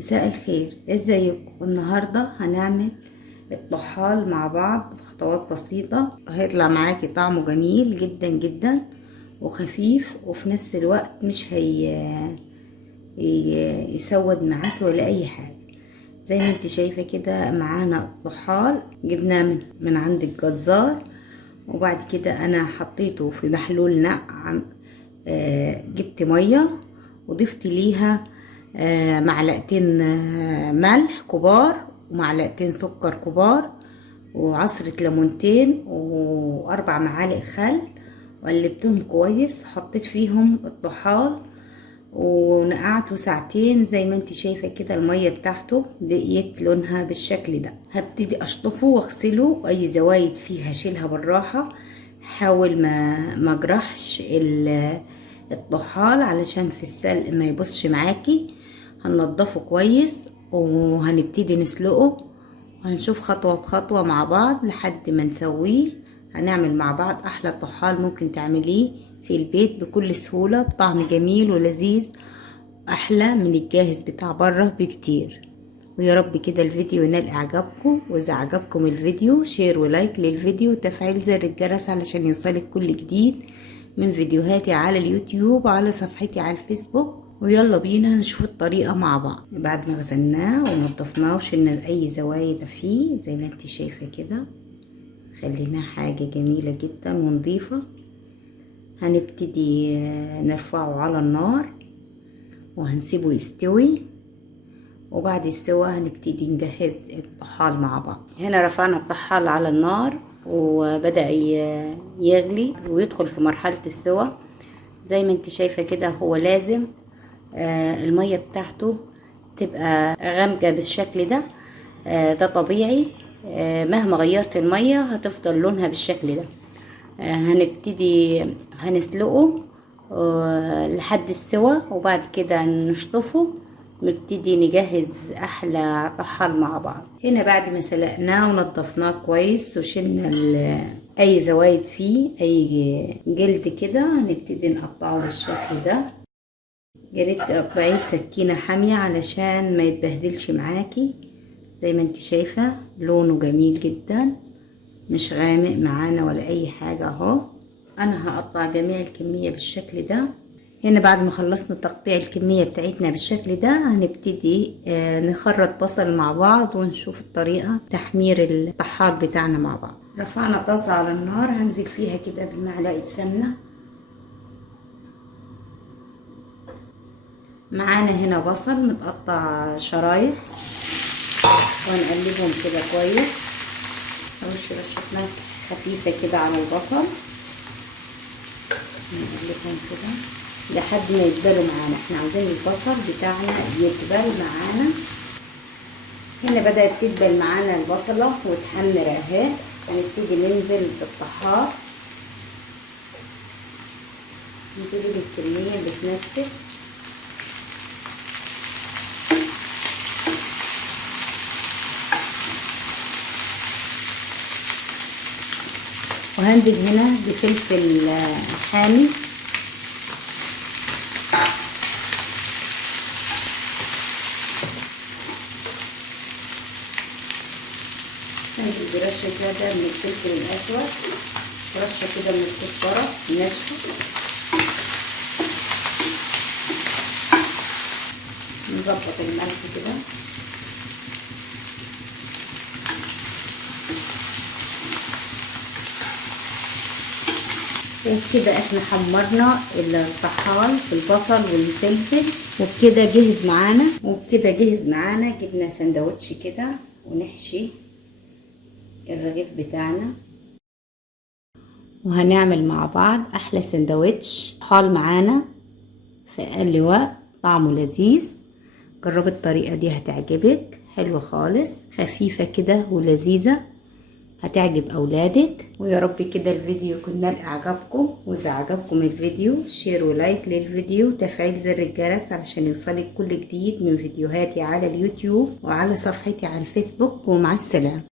مساء الخير، ازيكم؟ النهارده هنعمل الطحال مع بعض بخطوات بسيطة. هيطلع معاكي طعمه جميل جدا جدا وخفيف، وفي نفس الوقت مش يسود معاكي ولا اي حاجة. زي ما انت شايفة كده معانا الطحال جبناه من عند الجزار، وبعد كده انا حطيته في محلول نقع. جبت مية وضفت ليها معلقتين ملح كبار ومعلقتين سكر كبار وعصرة ليمونتين واربع معالق خل، وقلبتهم كويس. حطيت فيهم الطحال ونقعته ساعتين. زي ما انت شايفة كده المية بتاعته بقيت لونها بالشكل ده. هبتدي اشطفه واغسله، اي زوايد فيه هشيلها بالراحة. حاول ما اجرحش الطحال علشان في السلق ما يبصش معاكي. هننضفه كويس وهنبتدي نسلقه، وهنشوف خطوة بخطوة مع بعض لحد ما نسويه. هنعمل مع بعض احلى طحال ممكن تعمليه في البيت بكل سهولة، بطعم جميل ولذيذ، احلى من الجاهز بتاع بره بكتير. ويا رب كده الفيديو ينال اعجابكم، واذا عجبكم الفيديو شير ولايك للفيديو وتفعيل زر الجرس علشان يوصلك كل جديد من فيديوهاتي على اليوتيوب وعلى صفحتي على الفيسبوك. ويلا بينا نشوف الطريقة مع بعض. بعد ما غسلناه ونضفناه وشلنا اي زوايد فيه زي ما انت شايفة كده، خليناه حاجة جميلة جدا ونضيفة. هنبتدي نرفعه على النار وهنسيبه يستوي، وبعد السوا هنبتدي نجهز الطحال مع بعض. هنا رفعنا الطحال على النار وبدأ يغلي ويدخل في مرحلة السوا. زي ما انت شايفة كده هو لازم المية بتاعته تبقى غامقة بالشكل ده. ده طبيعي، مهما غيرت المية هتفضل لونها بالشكل ده. هنبتدي هنسلقه لحد السوا، وبعد كده نشطفه نبتدي نجهز احلى طحال مع بعض. هنا بعد ما سلقناه ونضفناه كويس وشلنا اي زوايد فيه، اي جلد كده، هنبتدي نقطعه بالشكل ده. يا ريت تقطعيه بسكينه حاميه علشان ما يتبهدلش معاكي. زي ما انت شايفه لونه جميل جدا، مش غامق معانا ولا اي حاجه اهو. انا هقطع جميع الكميه بالشكل ده. هنا بعد ما خلصنا تقطيع الكمية بتاعتنا بالشكل ده هنبتدي نخرط بصل مع بعض ونشوف الطريقة تحمير الطحال بتاعنا مع بعض. رفعنا طاسة على النار، هنزل فيها كده بمعلقة سمنة. معانا هنا بصل متقطع شرايح وهنقلبهم كده كويس. نرش رشة ملح خفيفة كده على البصل، نقلبهم كده لحد ما يدبلوا معانا. احنا عاوزين البصل بتاعنا يدبل معانا. هنا بدأت تدبل معانا البصلة وتحمر اهي. هنبتدي ننزل بالطحال، ننزل بالكمية بتنسف. وهنزل هنا بفلفل حامي، هنزل برشة كده من الفلفل الأسود، ورشة كده من الكزبرة الناشفة. نظبط الملح كده. وبكده احنا حمرنا الطحال في البصل والفلفل، وبكده جهز معانا. جبنا سندوتش كده ونحشي الرغيف بتاعنا، وهنعمل مع بعض احلى سندوتش طحال معانا في اقل وقت. طعمه لذيذ، جربي الطريقة دي هتعجبك. حلوة خالص، خفيفة كده ولذيذة، هتعجب اولادك. ويا رب كده الفيديو يكون نال اعجابكم، واذا عجبكم الفيديو شير ولايك للفيديو وتفعيل زر الجرس علشان يوصلك كل جديد من فيديوهاتي على اليوتيوب وعلى صفحتي على الفيسبوك. ومع السلامة.